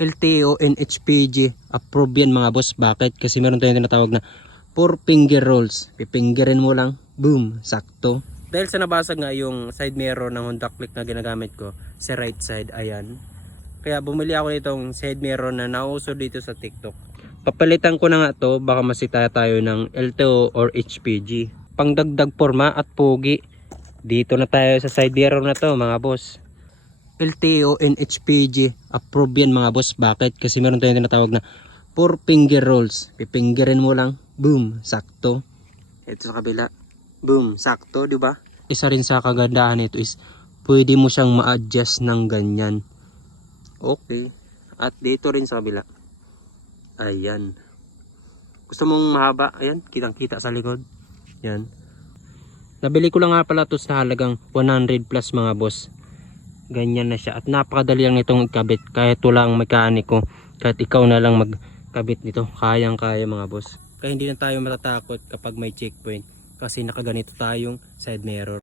LTO and HPG approve yan mga boss. Bakit? Kasi meron tayong tinatawag na 4 finger rolls. Pipingerin mo lang, boom, sakto. Dahil sa nabasag nga yung side mirror ng Honda Click na ginagamit ko sa right side, ayan. Kaya bumili ako nitong side mirror na nauso dito sa TikTok. Papalitan ko na nga to, baka masita tayo ng LTO or HPG. Pangdagdag forma at pogi. Dito na tayo sa side mirror na to mga boss. LTO and HPG approve yan mga boss. Bakit? Kasi meron tayong tinatawag na 4 finger rolls. Pipingerin mo lang, boom, sakto. Ito sa kabila, boom, sakto, di ba? Isa rin sa kagandahan nito is pwede mo siyang ma-adjust ng ganyan. Okay. At dito rin sa kabila, ayan. Gusto mong mahaba, ayan, kitang kita sa likod. Yan. Nabili ko lang nga pala ito sa halagang 100 plus mga boss. Ganyan na siya. At napakadali lang itong ikabit. Kahit walang mekaniko. Kahit ikaw na lang magkabit nito. Kayang kaya mga boss. Kaya hindi na tayo matatakot kapag may checkpoint. Kasi nakaganito tayong side mirror.